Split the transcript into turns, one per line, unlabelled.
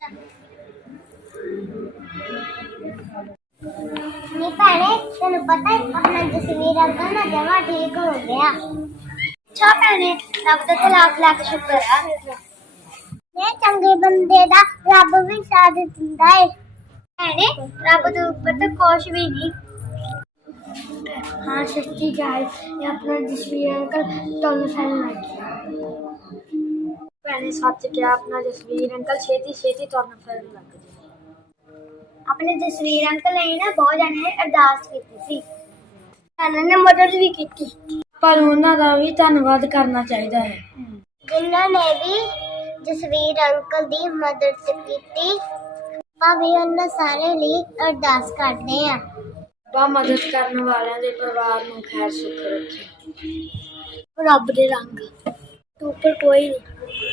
ਨੀ ਭੈਣੇ ਤੈਨੂੰ ਪਤਾ ਹੈ ਆਪਣਾ ਜਸਵੀਰ ਅੰਕਲ ਨਾ ਜਮਾ ਠੀਕ ਹੋ ਗਿਆ। ਅੱਛਾ ਭੈਣੇ ਰੱਬ ਦਾ ਤੇ ਲੱਖ ਲੱਖ ਸ਼ੁਕਰ ਆ। ਇਹ ਚੰਗੇ ਬੰਦੇ ਦਾ ਰੱਬ ਵੀ ਸਾਥ ਦਿੰਦਾ ਹੈ। ਭੈਣੇ ਰੱਬ ਦੇ ਉੱਪਰ ਤਾਂ ਕੁਛ ਵੀ ਨਹੀਂ। हाँ सच्ची गल ये अपना जसवीर अंकल तुहानू फैन लग गया।
ਭੈਣੇ ਸੱਚ ਕਿਹਾ ਆਪਣਾ ਜਸਵੀਰ ਅੰਕਲ ਛੇਤੀ ਛੇਤੀ ਤੁਰਨ ਫਿਰਨ ਲੱਗ ਗਏ।
अपने जसवीर अंकल ने ना बहुत जाने ने अरदास की सी ने मदद भी की
ਪਰ ਉਹਨਾਂ ਦਾ ਵੀ ਧੰਨਵਾਦ ਕਰਨਾ ਚਾਹੀਦਾ ਹੈ
जिन्होंने भी जसवीर अंकल दी मदद की भाभी उन्होंने सारे लिए अरदास करते हैं।
ਬਾ ਮਦਦ ਕਰਨ ਵਾਲਿਆਂ ਦੇ ਪਰਿਵਾਰ ਨੂੰ ਖੈਰ ਸੁੱਖ ਰੱਖੇ।
रब दे रंग तू पर कोई नहीं।